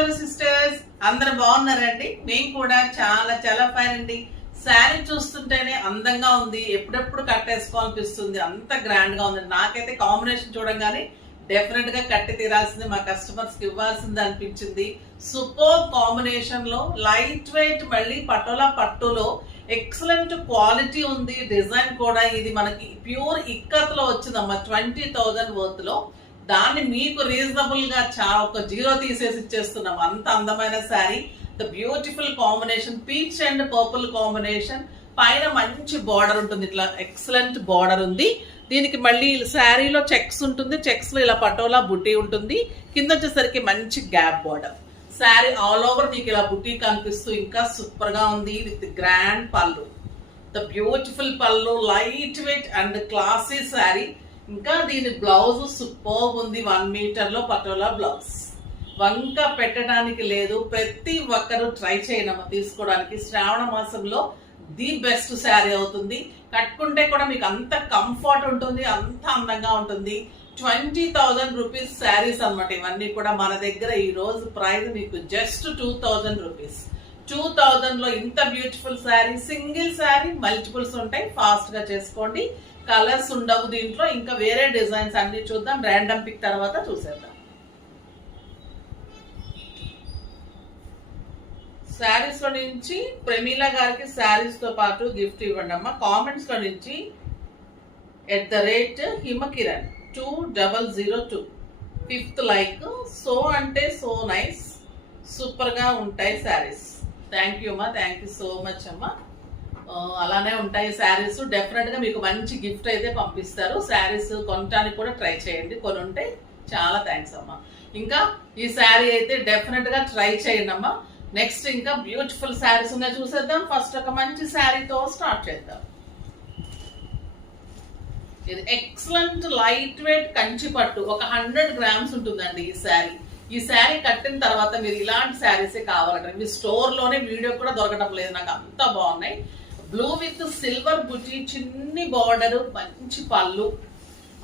ఎవరు సిస్టర్స్, అందరు బాగున్నారండి? మేము కూడా చాలా చాలా ఫైన్ అండి. శారీ చూస్తుంటేనే అందంగా ఉంది, ఎప్పుడెప్పుడు కట్టేసుకోవాలనిపిస్తుంది, అంత గ్రాండ్ గా ఉంది. నాకైతే కాంబినేషన్ చూడంగానే డెఫినెట్ గా కట్టి తీరాల్సింది, మా కస్టమర్స్ కి ఇవ్వాల్సింది అనిపించింది. సూపర్ కాంబినేషన్ లో లైట్ వెయిట్, మళ్ళీ పటోలా పట్టులో ఎక్సలెంట్ క్వాలిటీ ఉంది. డిజైన్ కూడా ఇది మనకి ప్యూర్ ఇక్కత్ లో వచ్చిందమ్మా, 20,000 వర్త్ లో. దాన్ని మీకు రీజనబుల్ గా ఒక జీరో తీసేసి ఇచ్చేస్తున్నాం. అంత అందమైన sari, the beautiful combination, peach and purple combination. పైన మంచి బార్డర్ ఉంటుంది, ఇట్లా ఎక్సలెంట్ బార్డర్ ఉంది. దీనికి మళ్ళీ శారీలో చెక్స్ ఉంటుంది, చెక్స్ లో ఇలా పటోలా బుట్టి ఉంటుంది. కింద వచ్చేసరికి మంచి gap border. Sari all over మీకు ఇలా బుట్టి కనిపిస్తూ ఇంకా సూపర్ గా ఉంది, విత్ గ్రాండ్ పళ్ళు. ద బ్యూటిఫుల్ పళ్ళు, light weight and classy sari. ఇంకా దీని బ్లౌజ్ సూపర్ ఉంది, 1 మీటర్ లో పటోలా బ్లౌజ్. వంక పెట్టడానికి లేదు, ప్రతి ఒక్కరు ట్రై చేయనమ్మా తీసుకోవడానికి. శ్రావణ మాసంలో ది బెస్ట్ శారీ అవుతుంది. కట్టుకుంటే కూడా మీకు అంత కంఫర్ట్ ఉంటుంది, అంత అందంగా ఉంటుంది. 20,000 రూపీస్ శారీస్ అనమాట ఇవన్నీ కూడా. మన దగ్గర ఈ రోజు ప్రైస్ మీకు జస్ట్ 2,000 రూపీస్. 2,000 లో ఇంత beautiful sari. Single sari, multiples ఉంటాయి, ఫాస్ట్ గా చేసుకోండి. కలర్స్ ఉండవు దీంట్లో. ఇంకా వేరే డిజైన్స్ అన్ని చూద్దాం, ర్యాండమ్ పిక్ తర్వాత చూసేద్దాం. శారీస్ లో నుంచి ప్రమీల గారికి శారీస్ తో పాటు గిఫ్ట్ ఇవ్వండి అమ్మా. కామెంట్స్ లో నుంచి @హిమకిరణ్ 2002 5th లైక్. సో అంటే సో నైస్, సూపర్ గా ఉంటాయి శారీస్. థ్యాంక్ యూ అమ్మా, థ్యాంక్ యూ సో మచ్ అమ్మా. అలానే ఉంటాయి శారీస్. డెఫినెట్ గా మీకు మంచి గిఫ్ట్ అయితే పంపిస్తారు. శారీస్ కొనడానికి కూడా ట్రై చేయండి, కొనుంటే చాలా థ్యాంక్స్ అమ్మా. ఇంకా ఈ శారీ అయితే డెఫినెట్ గా ట్రై చేయండి అమ్మా. నెక్స్ట్ ఇంకా బ్యూటిఫుల్ శారీస్ ఉన్నాయి, చూసేద్దాం. ఫస్ట్ ఒక మంచి శారీతో స్టార్ట్ చేద్దాం. ఇది ఎక్సలెంట్ లైట్ వెయిట్ కంచి పట్టు, ఒక 100 గ్రామ్స్ ఉంటుందండి ఈ శారీ. ఈ శారీ కట్టిన తర్వాత మీరు ఇలాంటి శారీసే కావాలంటారు. మీ స్టోర్ లోనే వీడియో కూడా దొరకడం లేదు, నాకు అంత బాగున్నాయి. బ్లూ విత్ సిల్వర్ బుటీ, చిన్ని బార్డర్, మంచి పళ్ళు,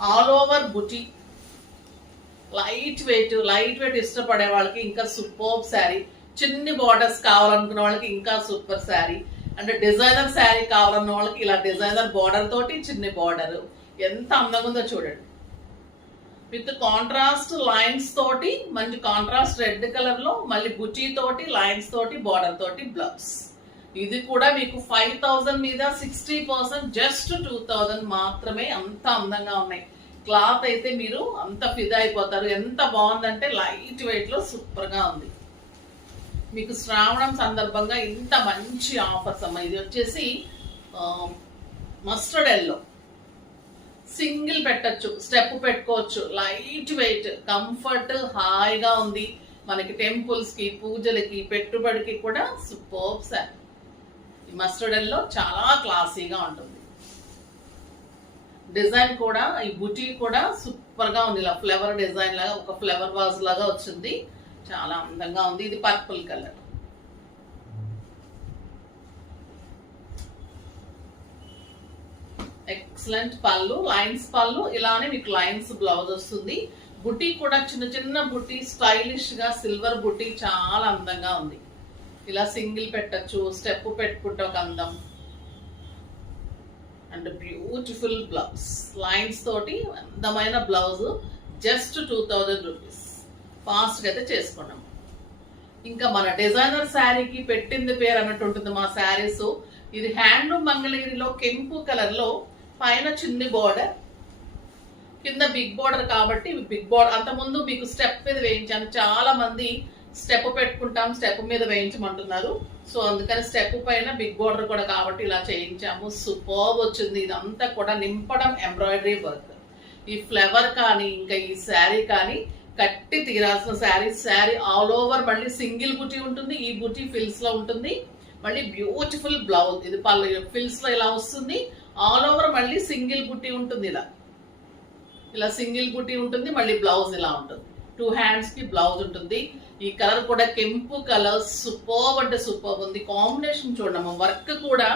ఆల్ ఓవర్ బుటీ, లైట్ వెయిట్ ఇష్టపడే వాళ్ళకి ఇంకా సూపర్ శారీ. చిన్ని బార్డర్స్ కావాలనుకున్న వాళ్ళకి ఇంకా సూపర్ శారీ. అంటే డిజైనర్ శారీ కావాలన్న వాళ్ళకి ఇలా డిజైనర్ బార్డర్ తోటి చిన్ని బార్డర్ ఎంత అందంగా ఉందో చూడండి. విత్ కాంట్రాస్ట్ లైన్స్ తోటి, మంచి కాంట్రాస్ట్ రెడ్ కలర్ లో, మళ్ళీ బుటీ తోటి, లైన్స్ తోటి, బార్డర్ తోటి బ్లౌజ్. ఇది కూడా మీకు 5,000 మీద 60%, జస్ట్ 2,000 మాత్రమే. అంత అందంగా ఉన్నాయి. క్లాత్ అయితే మీరు అంత ఫిదా అయిపోతారు. ఎంత బాగుందంటే లైట్ వెయిట్ లో సూపర్ గా ఉంది. మీకు శ్రావణం సందర్భంగా ఇంత మంచి ఆఫర్స్ అమ్మా. ఇది వచ్చేసి మస్టర్డ్ ఎల్లో, సింగిల్ పెట్టచ్చు, స్టెప్ పెట్టుకోవచ్చు, లైట్ వెయిట్, కంఫర్ట్, హాయిగా ఉంది. మనకి టెంపుల్స్ కి, పూజలకి, పెట్టుబడికి కూడా సూపర్ శారీ. ఈ మస్టర్డ్ ఎల్లో చాలా క్లాసీగా ఉంటుంది. డిజైన్ కూడా, ఈ బుటీ కూడా సూపర్ గా ఉంది. ఇలా ఫ్లవర్ డిజైన్ లాగా, ఒక ఫ్లవర్ వాజ్ లాగా వచ్చింది, చాలా అందంగా ఉంది. ఇది పర్పుల్ కలర్. ఎక్సలెంట్ పళ్ళు, లైన్స్ పళ్ళు, ఇలానే మీకు లైన్స్ బ్లౌజ్ వస్తుంది. బుటీ కూడా చిన్న చిన్న బుటీ, స్టైలిష్ గా సిల్వర్ బుటీ, చాలా అందంగా ఉంది. ఇలా సింగిల్ పెట్టచ్చు, స్టెప్ పెట్టుకుంటే ఒక అందం. అండ్ బ్యూటిఫుల్ బ్లౌజ్, లైన్స్ తోటి అందమైన బ్లౌజ్. Just 2,000 rupees. ఫాస్ట్ గా అయితే చేసుకున్నాం. ఇంకా మన డిజైనర్ శారీకి పెట్టింది పేరు అన్నట్టు ఉంటుంది మా శారీస్. ఇది హ్యాండ్లూమ్ మంగళగిరిలో కెంపు కలర్ లో, పైన చిన్ని బోర్డర్, కింద బిగ్ బోర్డర్ కాబట్టి బిగ్ బోర్డర్. అంతకుముందు మీకు స్టెప్ మీద వేయించాను, చాలా మంది స్టెప్ పెట్టుకుంటాం, స్టెప్ మీద వేయించమంటున్నారు. సో అందుకని స్టెప్ పైన బిగ్ బోర్డర్ కూడా కాబట్టి ఇలా చేయించాము. సూపర్ వచ్చింది. ఇదంతా కూడా నింపడం ఎంబ్రాయిడరీ వర్క్. ఈ ఫ్లవర్ కానీ, ఇంకా ఈ శారీ కానీ కట్టి తీరాల్సిన శారీ. శారీ ఆల్ ఓవర్ మళ్ళీ సింగిల్ బుటీ ఉంటుంది, ఈ బుటీ ఫిల్స్ లో ఉంటుంది. మళ్ళీ బ్యూటిఫుల్ బ్లౌజ్, ఇది పళ్ళు ఫిల్స్ లో ఇలా వస్తుంది. ఆల్ ఓవర్ మళ్ళీ సింగిల్ బుటీ ఉంటుంది, ఇలా సింగిల్ బుటీ ఉంటుంది. మళ్ళీ బ్లౌజ్ ఇలా ఉంటుంది, 2 హ్యాండ్స్ కి బ్లౌజ్ ఉంటుంది. ఈ కలర్ కూడా కెంపు కలర్, సూపర్ అంటే సూపర్ ఉంది. కాంబినేషన్ చూడమ్మా. వర్క్ కూడా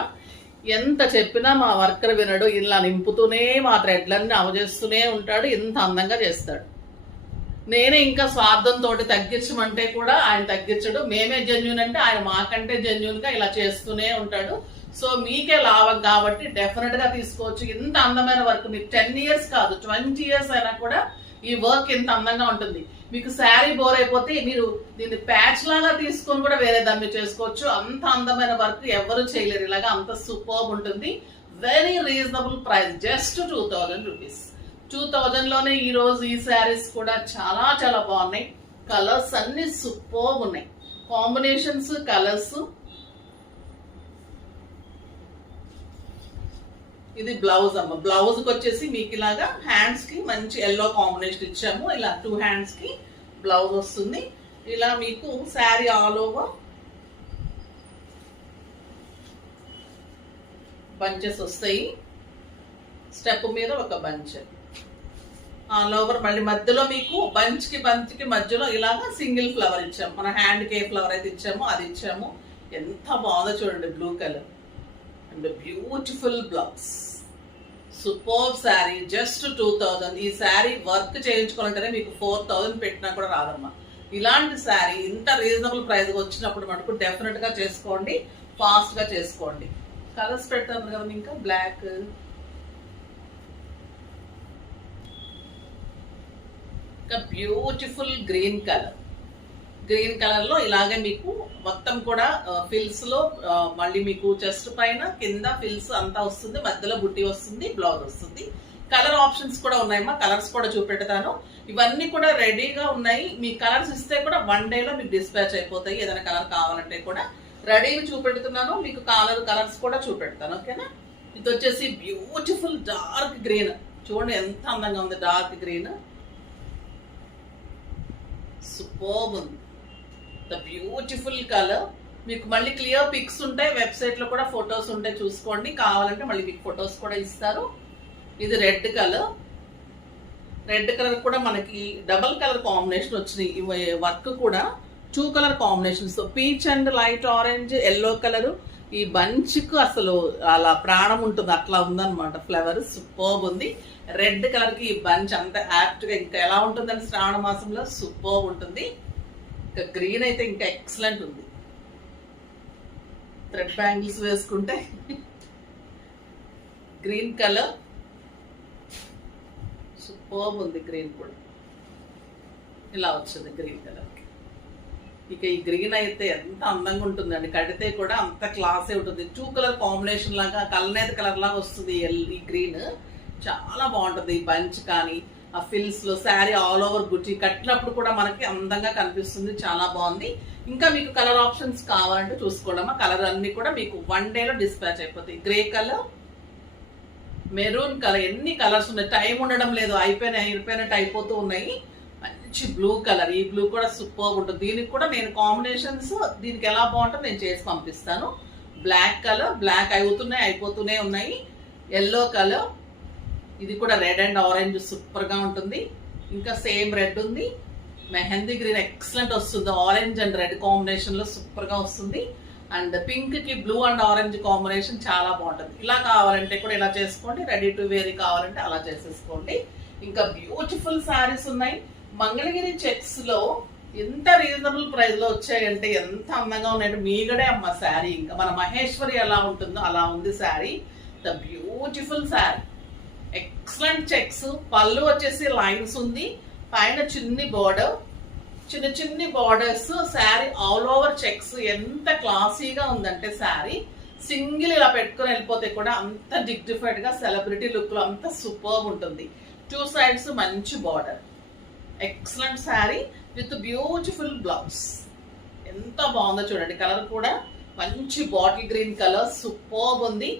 ఎంత చెప్పినా మా వర్కర్ వినడు, ఇలా నింపుతూనే మా థ్రెడ్లన్నీ అవజేస్తూనే ఉంటాడు, ఎంత అందంగా చేస్తాడు. నేనే ఇంకా స్వార్థంతో తగ్గించమంటే కూడా ఆయన తగ్గించడు. మేమే జెన్యూన్ అంటే ఆయన మాకంటే జెన్యూన్ గా ఇలా చేస్తూనే ఉంటాడు. సో మీకే లాభం కాబట్టి డెఫినెట్ గా తీసుకోవచ్చు. ఇంత అందమైన వర్క్ మీకు 10 ఇయర్స్ కాదు 20 ఇయర్స్ అయినా కూడా ఈ వర్క్ ఎంత అందంగా ఉంటుంది. మీకు శారీ బోర్ అయిపోతే మీరు దీన్ని ప్యాచ్ లాగా తీసుకొని కూడా వేరే దాన్ని చేసుకోవచ్చు. అంత అందమైన వర్క్ ఎవరు చేయలేరు ఇలాగా, అంత సూపర్బ్ ఉంటుంది. Very reasonable price, just 2000 rupees. 2000 లోనే ఈ రోజు ఈ శారీస్ కూడా చాలా చాలా బాగున్నాయి. కలర్స్ అన్ని సూపర్బ్ ఉన్నాయి, కాంబినేషన్స్ కలర్స్. ఇది బ్లౌజ్ అమ్మ. బ్లౌజ్ కి వచ్చేసి మీకు ఇలాగా హ్యాండ్స్ కి మంచి ఎల్లో కాంబినేషన్ ఇచ్చాము. ఇలా 2 హ్యాండ్స్ కి బ్లౌజ్ వస్తుంది. ఇలా మీకు శారీ ఆల్ ఓవర్ బంచెస్ వస్తాయి. స్టెప్ మీద ఒక బంచ్ ఆల్ ఓవర్. మళ్ళీ మధ్యలో మీకు బంచ్ కి మధ్యలో ఇలాగా సింగిల్ ఫ్లవర్ ఇచ్చాము. మన హ్యాండ్ కి ఏ ఫ్లవర్ అయితే ఇచ్చామో అది ఇచ్చాము. ఎంత బాగుందో చూడండి, blue colour and beautiful blouse. Super sari, just 2000. ఈ శారీ వర్క్ చేయించుకోవాలంటేనే మీకు 4000 పెట్టినా కూడా రాదమ్మా. ఇలాంటి శారీ ఇంత రీజనబుల్ ప్రైస్ వచ్చినప్పుడు మటుకు డెఫినెట్ గా చేసుకోండి, ఫాస్ట్ గా చేసుకోండి. కలర్స్ పెడతాను కదా, ఇంకా బ్లాక్, ఇంకా beautiful green colour. Green colour లో ఇలాగే మీకు మొత్తం కూడా ఫిల్స్ లో మళ్ళీ మీకు చెస్ట్ పైన కింద ఫిల్స్ అంతా వస్తుంది, మధ్యలో బుట్టి వస్తుంది, బ్లౌజ్ వస్తుంది. కలర్ ఆప్షన్స్ కూడా ఉన్నాయమ్మా, కలర్స్ కూడా చూపెడతాను. ఇవన్నీ కూడా రెడీగా ఉన్నాయి. మీ కలర్స్ ఇస్తే కూడా 1 డేలో మీకు డిస్పాచ్ అయిపోతాయి. ఏదైనా కలర్ కావాలంటే కూడా రెడీగా చూపెడుతున్నాను. మీకు కలర్స్ కూడా చూపెడతాను, ఓకేనా. ఇది వచ్చేసి బ్యూటిఫుల్ డార్క్ గ్రీన్, చూడండి ఎంత అందంగా ఉంది. డార్క్ గ్రీన్ సూపర్బ్ ఉంది. The beautiful colour. మీకు మళ్ళీ క్లియర్ పిక్స్ ఉంటాయి, వెబ్సైట్ లో కూడా ఫొటోస్ ఉంటాయి, చూసుకోండి. కావాలంటే మళ్ళీ మీకు ఫొటోస్ కూడా ఇస్తారు. ఇది రెడ్ కలర్. రెడ్ కలర్ కూడా మనకి డబల్ కలర్ కాంబినేషన్ వచ్చినాయి. వర్క్ కూడా 2 colour combinations, peach and light orange, yellow colour. ఈ బంచ్ కు అసలు అలా ప్రాణం ఉంటుంది, అట్లా ఉందన్నమాట ఫ్లవర్. సూపర్బ్ ఉంది. రెడ్ కలర్ కి ఈ బంచ్ అంత యాప్ట్ గా ఇంకా ఎలా ఉంటుందని శ్రావణ మాసంలో సూపర్బ్ ఉంటుంది. ఇంకా గ్రీన్ అయితే ఇంకా ఎక్సలెంట్ ఉంది. థ్రెడ్ బ్యాంగిల్స్ వేసుకుంటే గ్రీన్ కలర్ సూపర్బ్ ఉంది. గ్రీన్ కూడా ఇలా వచ్చింది గ్రీన్ కలర్. ఇక ఈ గ్రీన్ అయితే ఎంత అందంగా ఉంటుందండి, కడితే కూడా అంత క్లాసే ఉంటుంది. 2 కలర్ కాంబినేషన్ లాగా కల్నేత కలర్ లాగా వస్తుంది ఈ గ్రీన్. చాలా బాగుంటుంది. ఈ బంచ్ కానీ ఆ ఫిల్స్ లో శారీ ఆల్ ఓవర్ బుట్టి కట్టినప్పుడు కూడా మనకి అందంగా కనిపిస్తుంది. చాలా బాగుంది. ఇంకా మీకు కలర్ ఆప్షన్స్ కావాలంటే చూసుకోవడమా. కలర్ అన్ని కూడా మీకు 1 డేలో డిస్పాచ్ అయిపోతాయి. గ్రే కలర్, మెరూన్ కలర్, ఎన్ని కలర్స్ ఉన్నాయి, టైం ఉండడం లేదు, అయిపోయినట్టు అయిపోతూ ఉన్నాయి. మంచి బ్లూ కలర్, ఈ బ్లూ కూడా సూపర్ ఉంటుంది. దీనికి కూడా నేను కాంబినేషన్స్ దీనికి ఎలా బాగుంటుందో నేను చేసి పంపిస్తాను. బ్లాక్ కలర్, బ్లాక్ అయిపోతూనే ఉన్నాయి. ఎల్లో కలర్, ఇది కూడా రెడ్ అండ్ ఆరెంజ్ సూపర్ గా ఉంటుంది. ఇంకా సేమ్ రెడ్ ఉంది. మెహందీ గ్రీన్ ఎక్సలెంట్ వస్తుంది, ఆరెంజ్ అండ్ రెడ్ కాంబినేషన్ లో సూపర్ గా వస్తుంది. అండ్ పింక్ కి బ్లూ అండ్ ఆరెంజ్ కాంబినేషన్ చాలా బాగుంటుంది. ఇలా కావాలంటే కూడా ఇలా చేసుకోండి, రెడీ టు వేర్ కావాలంటే అలా చేసేసుకోండి. ఇంకా బ్యూటిఫుల్ శారీస్ ఉన్నాయి. మంగళగిరి చెక్స్ లో ఎంత రీజనబుల్ ప్రైస్ లో వచ్చాయంటే ఎంత అందంగా ఉన్నాయంటే మీగడే అమ్మ శారీ. ఇంకా మన మహేశ్వరి ఎలా ఉంటుందో అలా ఉంది sari. The beautiful sari, excellent checks. పళ్ళు వచ్చేసి లైన్స్ ఉంది, పైన చిన్ని బార్డర్, చిన్ని borders. Sari all over checks. ఎంత క్లాసీగా ఉందంటే శారీ సింగిల్ ఇలా పెట్టుకుని వెళ్ళిపోతే కూడా అంత డిగ్నిఫైడ్ గా సెలబ్రిటీ లుక్ లో అంత సూపర్ ఉంటుంది. 2 సైడ్స్ మంచి border. Excellent sari with beautiful blouse. ఎంత బాగుందో చూడండి. కలర్ కూడా మంచి బాటిల్ గ్రీన్ కలర్ సూపర్బ్ ఉంది.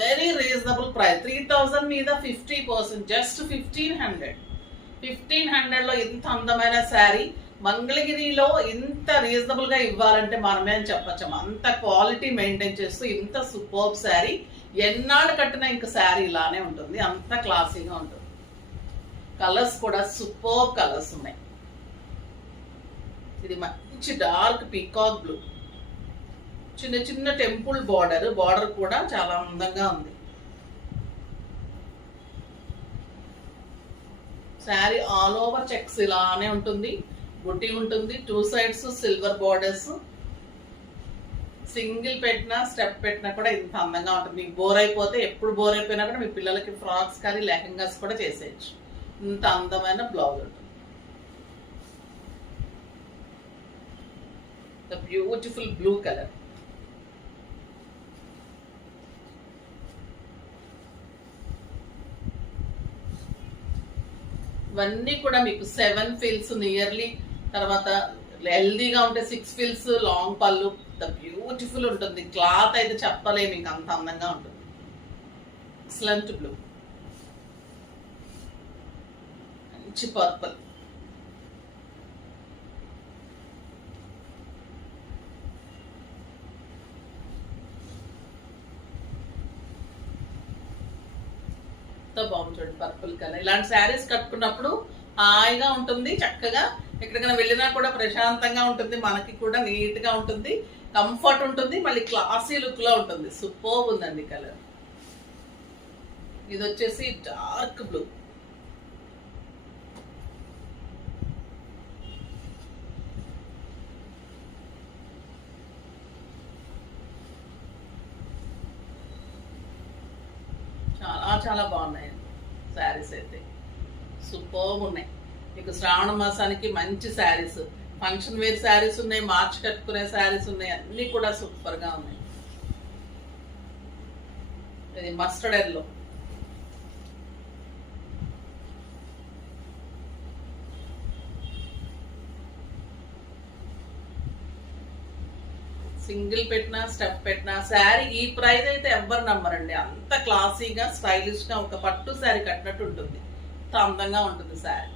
Very reasonable price. 3000 మీద 50%, జస్ట్ 1500. 1500 లో ఇంత అందమైన శారీ మంగళగిరిలో ఇంత రీజనబుల్ గా ఇవ్వాలంటే మనమే అని చెప్పచ్చు. అంత క్వాలిటీ మెయింటైన్ చేస్తూ ఇంత సూపర్బ్ శారీ ఎన్నాళ్ళు కట్టినా ఇంకా శారీ ఇలానే ఉంటుంది, అంత క్లాసీగా ఉంటుంది. కలర్స్ కూడా సూపర్ కలర్స్ ఉన్నాయి. ఇది మంచి డార్క్ పీకాక్ బ్లూ, చిన్న టెంపుల్ బార్డర్ కూడా చాలా అందంగా ఉంది. శారీ ఆల్ ఓవర్ చెక్స్ ఇలానే ఉంటుంది, బుట్టి ఉంటుంది, 2 sides సిల్వర్ బార్డర్స్. సింగిల్ పెట్టినా స్టెప్ పెట్టినా కూడా ఇంత అందంగా ఉంటుంది. మీకు బోర్ అయిపోతే, ఎప్పుడు బోర్ అయిపోయినా కూడా మీ పిల్లలకి ఫ్రాక్స్ కానీ లెహంగాస్ కూడా చేసేయచ్చు. ఇంత అందమైన బ్లౌజ్ ఉంటుంది. The beautiful blue colour. ఇవన్నీ కూడా మీకు 7 ఫీల్స్ నియర్లీ, తర్వాత హెల్దీగా ఉంటే 6 ఫీల్స్, లాంగ్ పళ్ళు. ద బ్యూటిఫుల్ ఉంటుంది. క్లాత్ అయితే చెప్పలేము, మీకు అంత అందంగా ఉంటుంది. ఎక్సలెంట్ బ్లూ, మంచి పర్పుల్. బాగుంటుంది పర్పుల్ కలర్. ఇలాంటి శారీస్ కట్టుకున్నప్పుడు హాయిగా ఉంటుంది, చక్కగా ఎక్కడికైనా వెళ్ళినా కూడా ప్రశాంతంగా ఉంటుంది, మనకి కూడా నీట్ గా ఉంటుంది, కంఫర్ట్ ఉంటుంది, మళ్ళీ క్లాసీ లుక్ లో ఉంటుంది. సూపర్ ఉందండి కలర్. ఇది వచ్చేసి డార్క్ బ్లూ. చాలా చాలా బాగున్నాయి శారీస్ అయితే, సూపర్ ఉన్నాయి. మీకు శ్రావణ మాసానికి మంచి శారీస్, ఫంక్షన్ వేర్ శారీస్ ఉన్నాయి, మార్చ్ కట్టుకునే శారీస్ ఉన్నాయి, అన్ని కూడా సూపర్ గా ఉన్నాయి. ఇది మస్టర్డ్ ఎల్లో. సింగిల్ పెట్టినా స్టెప్ పెట్టినా శారీ ఈ ప్రైస్ అయితే ఎవ్వరు నమ్మరండి. అంత క్లాసీగా స్టైలిష్ గా ఒక పట్టు శారీ కట్టినట్టు ఉంటుంది. అంత అందంగా ఉంటుంది శారీ.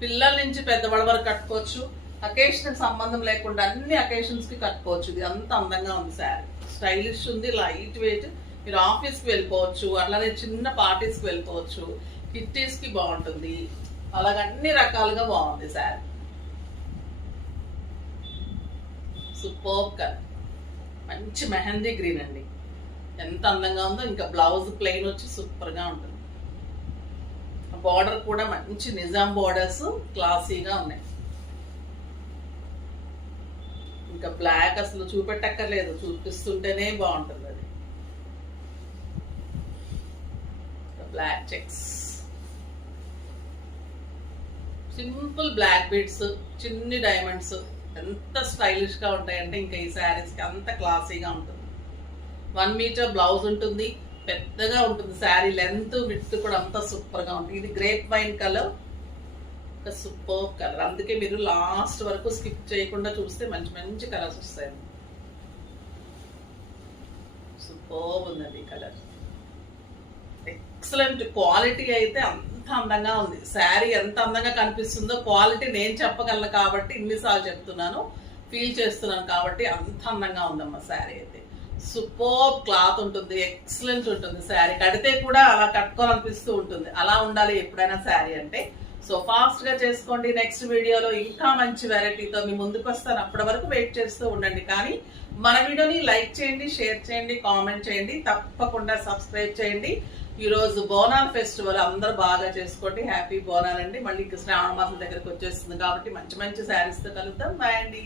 పిల్లల నుంచి పెద్దవాళ్ళ వరకు కట్టుకోవచ్చు, అకేషన్ సంబంధం లేకుండా అన్ని అకేషన్స్ కి కట్టుకోవచ్చు. ఇది అంత అందంగా ఉంది శారీ, స్టైలిష్ ఉంది, లైట్ వెయిట్. మీరు ఆఫీస్ కి వెళ్ళిపోవచ్చు, అట్లానే చిన్న పార్టీస్ కి వెళ్ళిపోవచ్చు, కిట్టీస్ కి బాగుంటుంది. అలాగే అన్ని రకాలుగా బాగుంది శారీ. సూపర్ కలర్, మంచి మెహందీ గ్రీన్ అండి, ఎంత అందంగా ఉందో. ఇంకా బ్లౌజ్ ప్లెయిన్ వచ్చి సూపర్ గా ఉంటుంది. బార్డర్ కూడా మంచి నిజాం బార్డర్స్, క్లాసీగా ఉన్నాయి. ఇంకా బ్లాక్ అసలు చూపెట్టక్కర్లేదు, చూపిస్తుంటేనే బాగుంటుంది. అది black checks, simple black beads, చిన్ని డైమండ్స్, ఎంత స్టైలిష్ గా ఉంటాయంటే ఇంకా ఈ శారీస్ కి అంత క్లాసీగా ఉంటుంది. 1 మీటర్ బ్లౌజ్ ఉంటుంది, పెద్దగా ఉంటుంది శారీ, లెంత్ విడ్త్ కూడా అంతా సూపర్ గా ఉంటుంది. ఇది గ్రేప్ వైన్ కలర్, ఒక సూపర్ కలర్. అందుకే మీరు లాస్ట్ వరకు స్కిప్ చేయకుండా చూస్తే మంచి మంచి కలర్స్ వస్తాయి. సూపర్ ఉందండి కలర్, ఎక్సలెంట్ క్వాలిటీ అయితే అంత అందంగా ఉంది. శారీ ఎంత అందంగా కనిపిస్తుందో క్వాలిటీ నేను చెప్పగలను కాబట్టి ఇన్నిసార్లు చెప్తున్నాను, ఫీల్ చేస్తున్నాను కాబట్టి అంత అందంగా ఉందమ్మా శారీ అయితే. సూపర్ క్లాత్ ఉంటుంది, ఎక్సలెంట్ ఉంటుంది. శారీ కడితే కూడా అలా కట్టుకోవాలనిపిస్తూ ఉంటుంది. అలా ఉండాలి ఎప్పుడైనా శారీ అంటే. సో ఫాస్ట్ గా చేసుకోండి. నెక్స్ట్ వీడియోలో ఇంకా మంచి వెరైటీతో మీ ముందుకు వస్తాను. అప్పటి వరకు వెయిట్ చేస్తూ ఉండండి. కానీ మన వీడియోని లైక్ చేయండి, షేర్ చేయండి, కామెంట్ చేయండి, తప్పకుండా సబ్స్క్రైబ్ చేయండి. ఈ రోజు బోనాల్ ఫెస్టివల్ అందరూ బాగా చేసుకోండి. హ్యాపీ బోనాల్ అండి. మళ్ళీ శ్రావణ మాసం దగ్గరకు వచ్చేస్తుంది కాబట్టి మంచి మంచి శారీస్ తో కలుద్దాం. బాయ్ అండి.